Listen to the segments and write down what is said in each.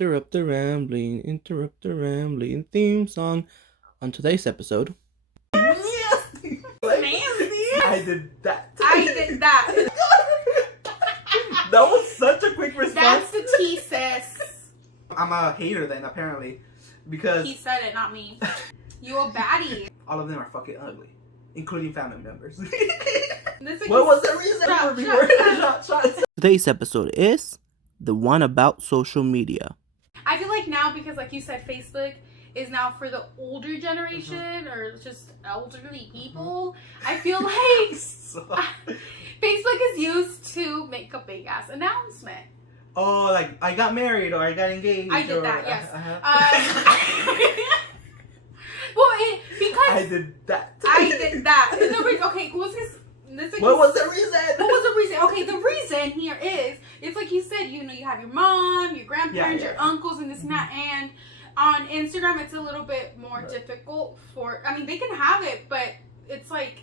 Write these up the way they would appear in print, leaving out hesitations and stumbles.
Interrupt the rambling theme song. On today's episode. Nasty! I did that. That was such a quick response. That's the tea, sis. I'm a hater then, apparently. Because He said it, not me. You a baddie. all of them are fucking ugly. Including family members. This What was the reason for me? Shots. Today's episode is the one about social media. I feel like now, because like you said, Facebook is now for the older generation or just elderly people. I feel like Facebook is used to make a big ass announcement. Oh, like I got married or I got engaged. I did or, that, yes. I Because did that. I did that. No, but, okay, what's this? What was the reason? What was the reason? Okay, the reason here is, it's like you said, you know, you have your mom, your grandparents, your uncles, and this and that, and on Instagram, it's a little bit more difficult for, I mean, they can have it, but it's like,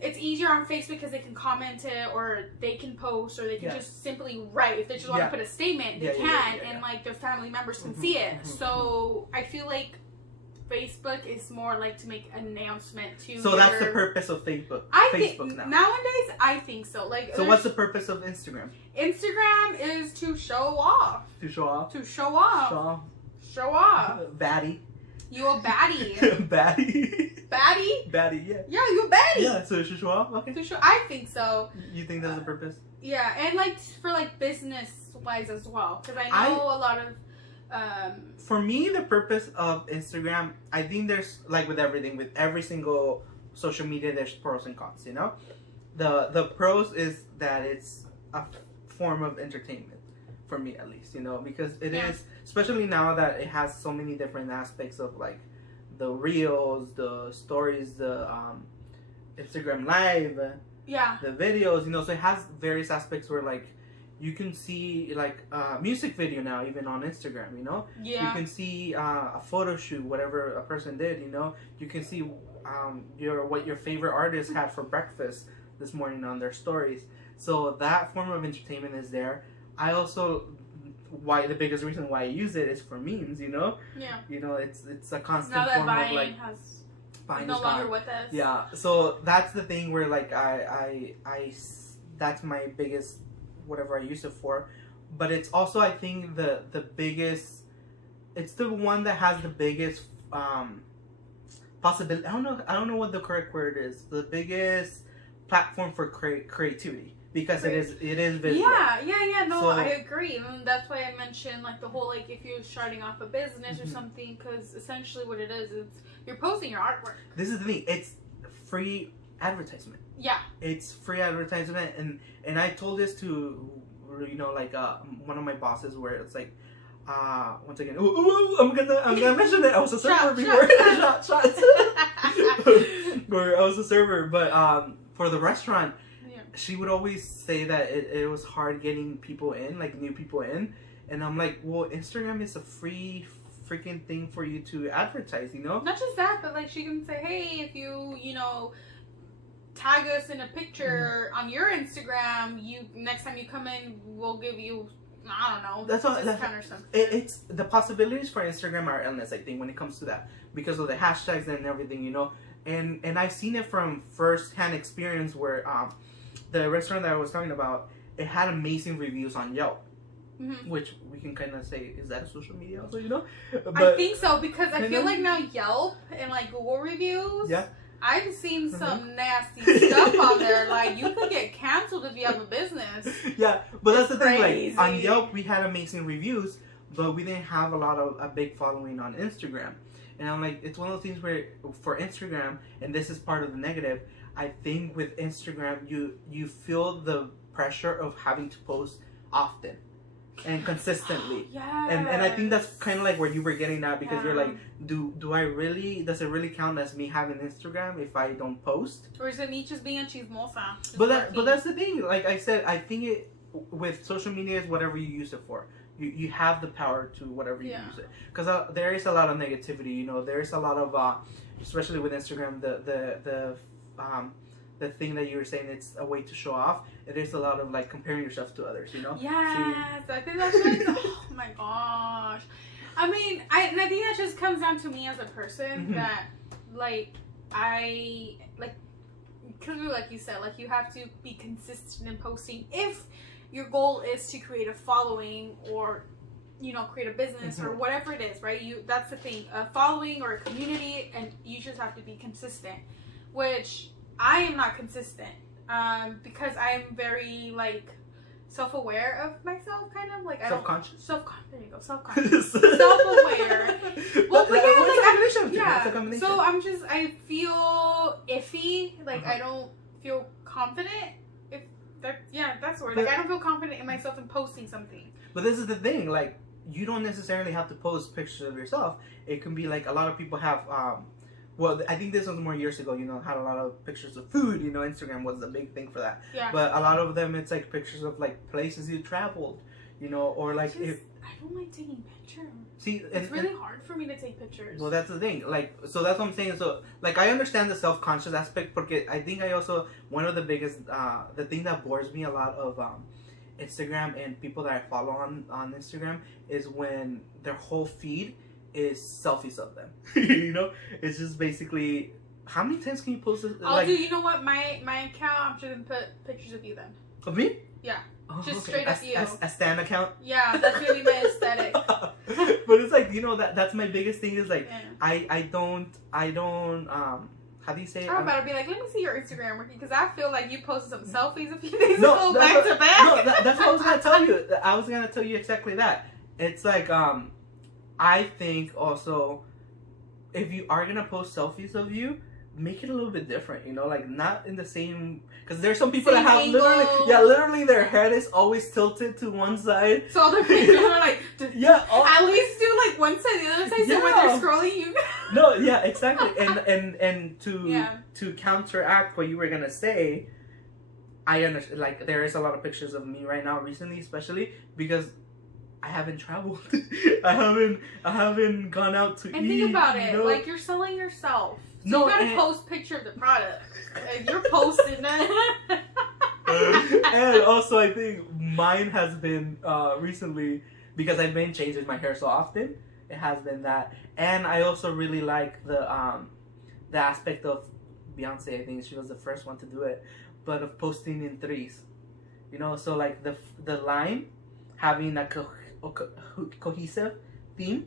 it's easier on Facebook because they can comment it, or they can post, or they can just simply write. If they just want to put a statement, they can, and like their family members can see it. So I feel like Facebook is more like to make an announcement to. So that's the purpose of Facebook. Facebook now. Nowadays, I think so. Like, so what's the purpose of Instagram? Instagram is to show off. To show off. To show off. Show off. Baddie. You a baddie. Baddie. Baddie? Baddie, yeah. Yeah, you a baddie. Yeah, so it should show off? Okay. To show, I think so. You think that's the purpose? Yeah, and like for like business wise as well. Because I know a lot of for me, the purpose of Instagram, I think there's like with everything, with every single social media, there's pros and cons, you know? The pros is that it's a form of entertainment, for me at least, you know, because it is, especially now that it has so many different aspects of like the reels, the stories, the Instagram live, the videos, you know, so it has various aspects where like you can see like a music video now, even on Instagram, you know? You can see a photo shoot, whatever a person did, you know? You can see what your favorite artist had for breakfast this morning on their stories. So that form of entertainment is there. I also, the biggest reason why I use it is for memes, you know? Yeah. You know, it's a constant now that form Vine of like... is no longer with us. Yeah, so that's the thing where like I that's my biggest whatever I use it for, but it's also I think the biggest, it's the one that has the biggest possibility. I don't know what the correct word is. The biggest platform for creativity, because it is visual. No, so, I agree, and that's why I mentioned like the whole, like if you're starting off a business or something, because essentially what it is you're posting your artwork. This is the thing, it's free advertisement. Yeah, it's free advertisement, and I told this to, you know, like one of my bosses, where it's like once again, I'm gonna mention it. I was a server before. Shots. Where I was a server, but for the restaurant, she would always say that it was hard getting people in, like new people in, and I'm like, well, Instagram is a free freaking thing for you to advertise, you know? Not just that, but like she can say, hey, if you know, tag us in a picture on your Instagram, next time you come in, we'll give you, I don't know, that's all. discount or something. It's the possibilities for Instagram are endless, I think, when it comes to that, because of the hashtags and everything, you know. And I've seen it from first-hand experience where the restaurant that I was talking about, it had amazing reviews on Yelp. Which we can kind of say, is that a social media also, you know? But I think so, because I feel like now Yelp and like Google reviews, I've seen some nasty stuff on there. Like, you could get canceled if you have a business. Yeah, but that's the thing. Like, on Yelp, we had amazing reviews, but we didn't have a big following on Instagram. And I'm like, it's one of those things where, for Instagram, and this is part of the negative, I think with Instagram, you feel the pressure of having to post often and consistently. And I think that's kind of like where you were getting at, because you're like, does it really count as me having Instagram if I don't post? Or is it me just being chismosa? But that's the thing. Like I said, I think with social media is whatever you use it for. You have the power to whatever you use it. Because there is a lot of negativity, you know. There is a lot of, especially with Instagram, the thing that you were saying, it's a way to show off. It is a lot of like comparing yourself to others, you know? Yes, I think that's what oh my god. I mean, I think that just comes down to me as a person that, like, because like you said, like, you have to be consistent in posting if your goal is to create a following or, you know, create a business or whatever it is, right? That's the thing, a following or a community, and you just have to be consistent, which I am not consistent, because I am very, like, self-aware of myself, kind of, like, I don't... Self-conscious? There you go, self-conscious. Self-aware. Well, but yeah, like, it's a combination. So I feel iffy, like, I don't feel confident, that's the word. Like, I don't feel confident in myself in posting something. But this is the thing, like, you don't necessarily have to post pictures of yourself. It can be, like, a lot of people have, well, I think this was more years ago, you know, had a lot of pictures of food, you know, Instagram was a big thing for that. Yeah. But a lot of them, it's, like, pictures of, like, places you traveled, you know, or, like, I don't like taking pictures. See, it's really hard for me to take pictures. Well, that's the thing. Like, so that's what I'm saying. So, like, I understand the self-conscious aspect, because I think I also, one of the biggest, the thing that bores me a lot of Instagram and people that I follow on Instagram is when their whole feed is selfies of them. You know, it's just basically, how many times can you post this? You know what? My account, I'm just gonna put pictures of you then. Of me? Yeah. Oh, just okay. straight up you. A Stan account? Yeah, that's gonna be my aesthetic. But it's like, you know, that's my biggest thing is, like, yeah. I don't, how do you say it? I'm about to be like, let me see your Instagram working, because I feel like you posted some selfies a few days ago back to back. No, that's what I was going to tell you. I was going to tell you exactly that. It's like, I think also, if you are going to post selfies of you, make it a little bit different, you know, like, not in the same, because there's some people that have literally their head is always tilted to one side. So all their pictures are like, at least do like one side, the other side, so when they're scrolling, you. No, yeah, exactly, and to counteract what you were gonna say, I understand. Like, there is a lot of pictures of me right now, recently, especially because I haven't traveled. I haven't gone out to eat. And think about it, you know? like, you're selling yourself. So no, you gotta post picture of the product. And you're posting that. And also, I think mine has been recently, because I've been changing my hair so often. It has been that, and I also really like the aspect of Beyonce. I think she was the first one to do it, but of posting in threes. You know, so like the line having a cohesive theme.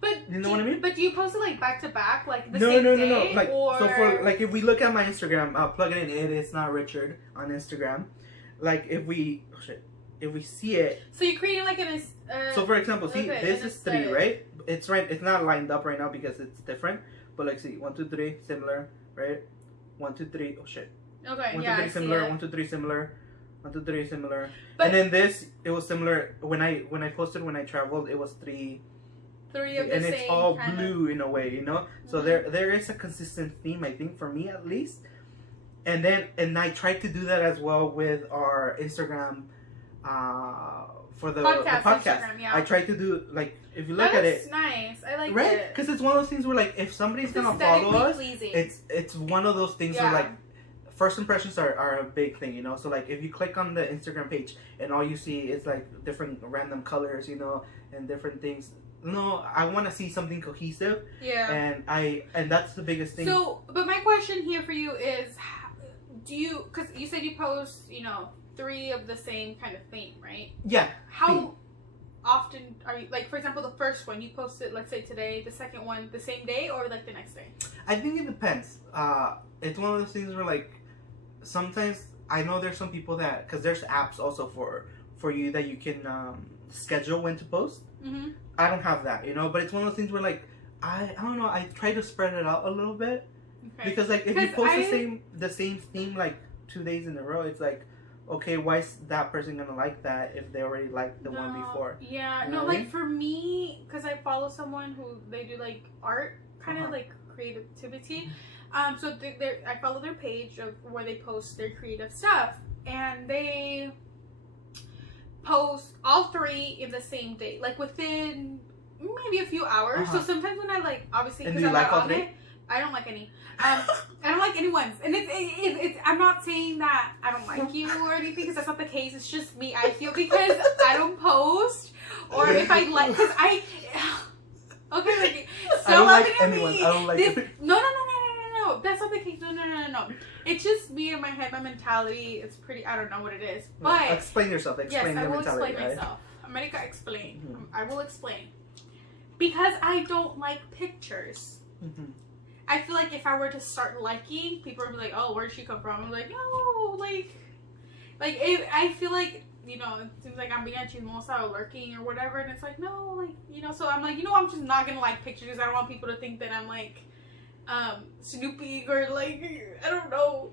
But you know what I mean? But do you post it like back to back, like the same day? No. Like, or... so for, like, if we look at my Instagram, I'll plug it in. It's not Richard on Instagram. Like, if we see it. So you're creating like an. So for example, see, this is 3, right? It's right. It's not lined up right now because it's different. But like, see, 1, 2, 3, similar, right? 1, 2, 3. Oh shit. Okay. 1, 2, 3, I similar. see it. 1, 2, 3, similar. 1, 2, 3, similar. But, and then this, it was similar when I posted when I traveled. It was 3 of the and same, it's all kind blue in a way, you know. So there is a consistent theme, I think, for me at least. And I tried to do that as well with our Instagram for the podcast. Instagram, yeah. I tried to do, like, if you look at it, nice. I like it. Right? Because it's one of those things where, like, if somebody's gonna follow us, pleasing. it's one of those things where, like, first impressions are a big thing, you know. So like, if you click on the Instagram page and all you see is like different random colors, you know, and different things. No, I want to see something cohesive. Yeah. And that's the biggest thing. So, but my question here for you is, do you, because you said you post, you know, 3 of the same kind of theme, right? Yeah. How often are you, like, for example, the first one you posted, let's say today, the second one the same day or like the next day? I think it depends. It's one of those things where, like, sometimes I know there's some people that, because there's apps also for you that you can schedule when to post. Mm-hmm. I don't have that, you know, but it's one of those things where, like, I don't know, I try to spread it out a little bit. Okay. Because, like, if you post the same theme, like, 2 days in a row, it's like, okay, why is that person gonna like that if they already liked the one before? Yeah, you know no, like, for me, because I follow someone who, they do, like, art, kind of, like, creativity. So I follow their page of where they post their creative stuff, and they post all 3 in the same day, like within maybe a few hours. So sometimes when I, like, obviously because I'm not on it, I don't like any. I don't like anyone's, and it's. I'm not saying that I don't like you or anything, because that's not the case. It's just me. I feel because I don't post, or if I like, because Okay, like I don't like laughing at anyone. me. I don't like This, it. no. That's not the case. No. It's just me in my head. My mentality. It's pretty. I don't know what it is. But Explain yourself. Explain yes, I your will mentality. explain Right? myself. America, explain. Mm-hmm. I will explain. Because I don't like pictures. Mm-hmm. I feel like if I were to start liking, people would be like, "Oh, where'd she come from?" I'm like, "No, I feel like." You know, it seems like I'm being chismosa or lurking or whatever, and it's like, no, like, you know, so I'm like, I'm just not gonna like pictures. I don't want people to think that I'm like, snooping or like, I don't know.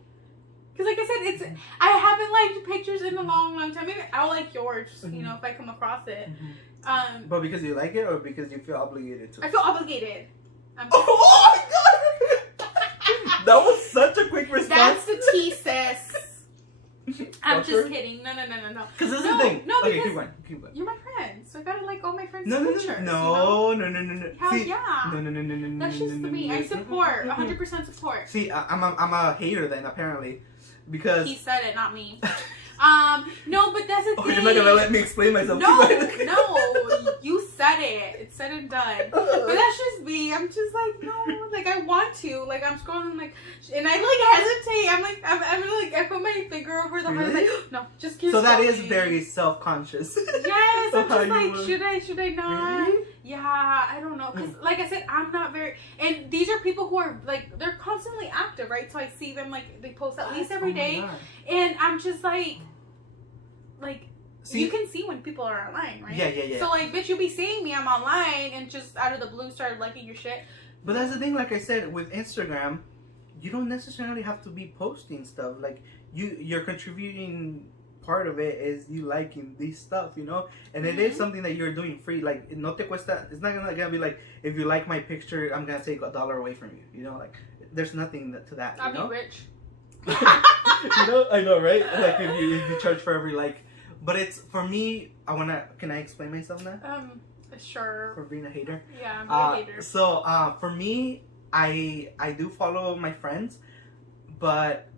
Because like I said, I haven't liked pictures in a long time. Maybe I'll like yours, Mm-hmm. if I come across it. Mm-hmm. But because you like it or because you feel obligated to? I feel obligated. Oh my god! That was such a quick response. That's the tea, sis. I'm What's just her? kidding. No. Because this is No, the thing. no, Okay, because keep going. you're my friend, so I gotta like all my friends' No. pictures. No. Hell See, yeah. No. That's just me. I support. 100% support. See, I'm a hater then apparently, because He said it, not me. No, but that's the oh, thing. you're not gonna let me explain myself. No, you said it. It's said and done. But that's just me. I'm just like, no, like I want to. Like I'm scrolling, like, and I like hesitate. I put my finger over the heart. Really? Like, no, just keep. So that is scrolling. very self-conscious. Yes, I'm Of how just you like, would- should I not? Really? Yeah, I don't know, cause like I said, I'm not very. And these are people who are like, they're constantly active, right? So I see them like they post at least every day, and I'm just like. See, you can see when people are online, right? Yeah. So like, bitch, you be seeing me, I'm online, and just out of the blue started liking your shit. But that's the thing, like I said, with Instagram, you don't necessarily have to be posting stuff. Like you're contributing. Part of it is you liking these stuff, and it is something that you're doing free. Like no te cuesta. It's not gonna be like if you like my picture, I'm gonna take $1 away from you. Like there's nothing to that. I'll be rich. I know, right? Like if you charge for every like. But it's for me. Can I explain myself now? Sure. For being a hater. Yeah, I'm a hater. So for me, I do follow my friends, but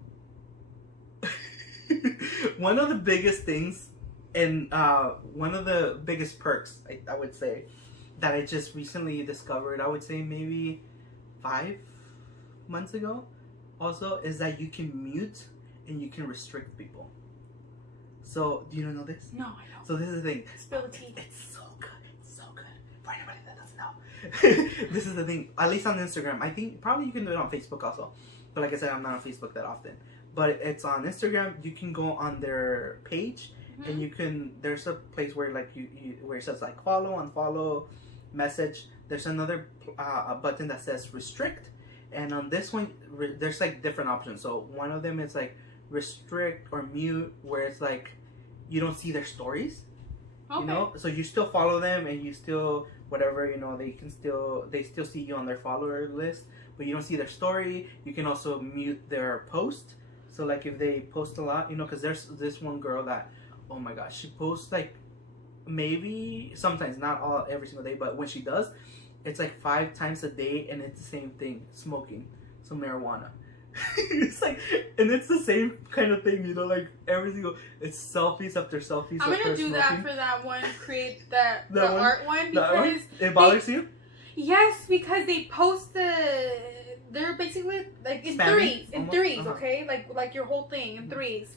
one of the biggest things and one of the biggest perks I would say that I just recently discovered, I would say maybe 5 months ago, also is that you can mute and you can restrict people. So, do you know this? No, I don't. So this is the thing. Spill the tea. It's so good. For anybody that doesn't know. This is the thing. At least on Instagram. I think probably you can do it on Facebook also. But like I said, I'm not on Facebook that often. But it's on Instagram. You can go on their page and you can. There's a place where like you where it says like follow, unfollow, message. There's another a button that says restrict, and on this one there's like different options. So one of them is like restrict or mute, where it's like you don't see their stories. Okay. So you still follow them and you still whatever, they still see you on their follower list, but you don't see their story. You can also mute their post. So like if they post a lot, because there's this one girl that, oh my gosh, she posts like maybe sometimes, not every single day, but when she does, it's like 5 times a day and it's the same thing, smoking some marijuana. It's like, and it's the same kind of thing, like every single, it's selfies after selfies. I'm gonna do that for that one. Create the art one because it bothers you. Yes, because they post they're basically like in Spamming? threes, Uh-huh. okay, like your whole thing in threes.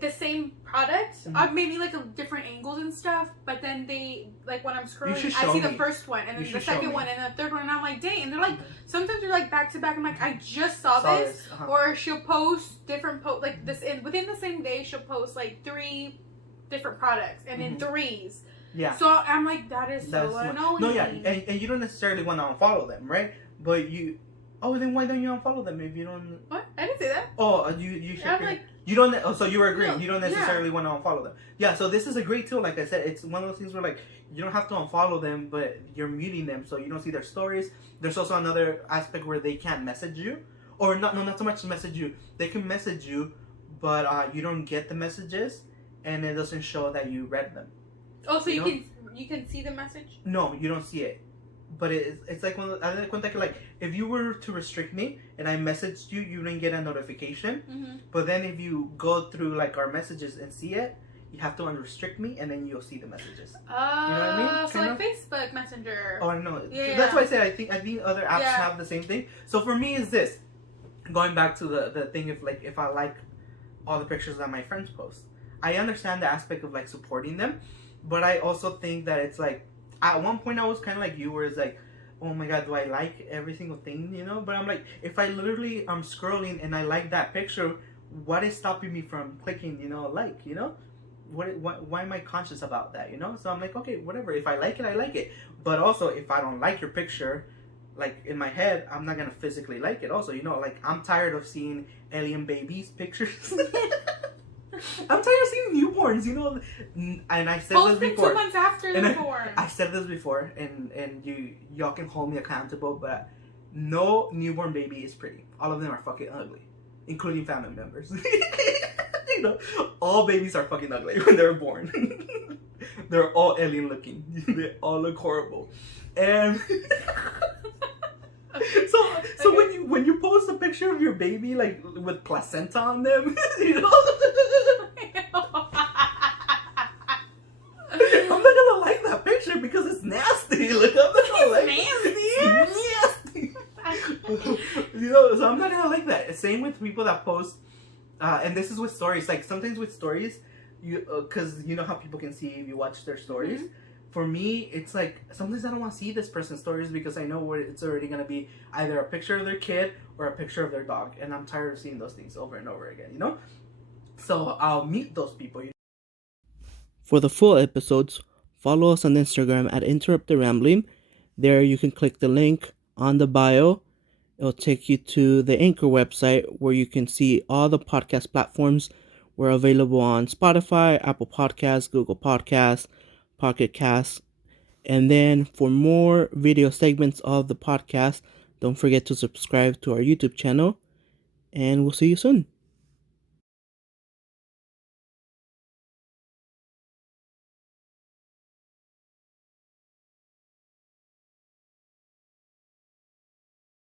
The same product, maybe like different angles and stuff, but then they, like when I'm scrolling, I see the first one, and then the second one, and the third one, and I'm like, dang, and they're like, sometimes they're like back to back, I'm like, I just saw this. Uh-huh. Or she'll post different, like this, within the same day, she'll post like 3 different products, and in threes. Yeah. So I'm like, that is so annoying. No, yeah, and you don't necessarily want to unfollow them, right? But then why don't you unfollow them if you don't? What? I didn't say that. Oh, you should. I'm like, you don't. Oh, so you were agreeing. No, You don't necessarily want to unfollow them. Yeah. So this is a great tool. Like I said, it's one of those things where like you don't have to unfollow them, but you're muting them so you don't see their stories. There's also another aspect where they can't message you, or not so much message you. They can message you, but you don't get the messages, and it doesn't show that you read them. oh, so you can see the message? No, you don't see it. But it's like like if you were to restrict me and I messaged you, you didn't get a notification. Mm-hmm. But then if you go through like our messages and see it, you have to unrestrict me, and then you'll see the messages. Oh, You know what I mean? so like Facebook Messenger. Oh, no. Yeah. That's why I said I think other apps Yeah. have the same thing. So for me, is this going back to the thing of like if I like all the pictures that my friends post, I understand the aspect of like supporting them, but I also think that it's like at one point I was kind of like you, where it's like, oh my god, do I like every single thing, you know? But I'm like, if I literally am scrolling and I like that picture, what is stopping me from clicking, you know, like, you know? Why am I conscious about that, you know? So I'm like, okay, whatever. If I like it, I like it. But also, if I don't like your picture, like in my head, I'm not gonna physically like it. Also, you know, like I'm tired of seeing alien babies pictures. I'm tired of seeing newborns, you know. And I said Post this before. 2 months after they're born. I said this before, and y'all can hold me accountable, but no newborn baby is pretty. All of them are fucking ugly, including family members. You know, all babies are fucking ugly when they're born. They're all alien looking. They all look horrible, and so Okay. when you post a picture of your baby like with placenta on them, you know. I'm not gonna like that picture because it's nasty. Look, I'm not gonna like it. Nasty. You know, so I'm not gonna like that. Same with people that post, and this is with stories. Like sometimes with stories, you because you know how people can see if you watch their stories. Mm-hmm. For me, it's like sometimes I don't want to see this person's stories because I know where it's already gonna be either a picture of their kid or a picture of their dog, and I'm tired of seeing those things over and over again. You know, so I'll mute those people. For the full episodes, follow us on Instagram at Interrupt the Rambling. There you can click the link on the bio. It'll take you to the Anchor website where you can see all the podcast platforms. We're available on Spotify, Apple Podcasts, Google Podcasts, Pocket Casts. And then for more video segments of the podcast, don't forget to subscribe to our YouTube channel. And we'll see you soon.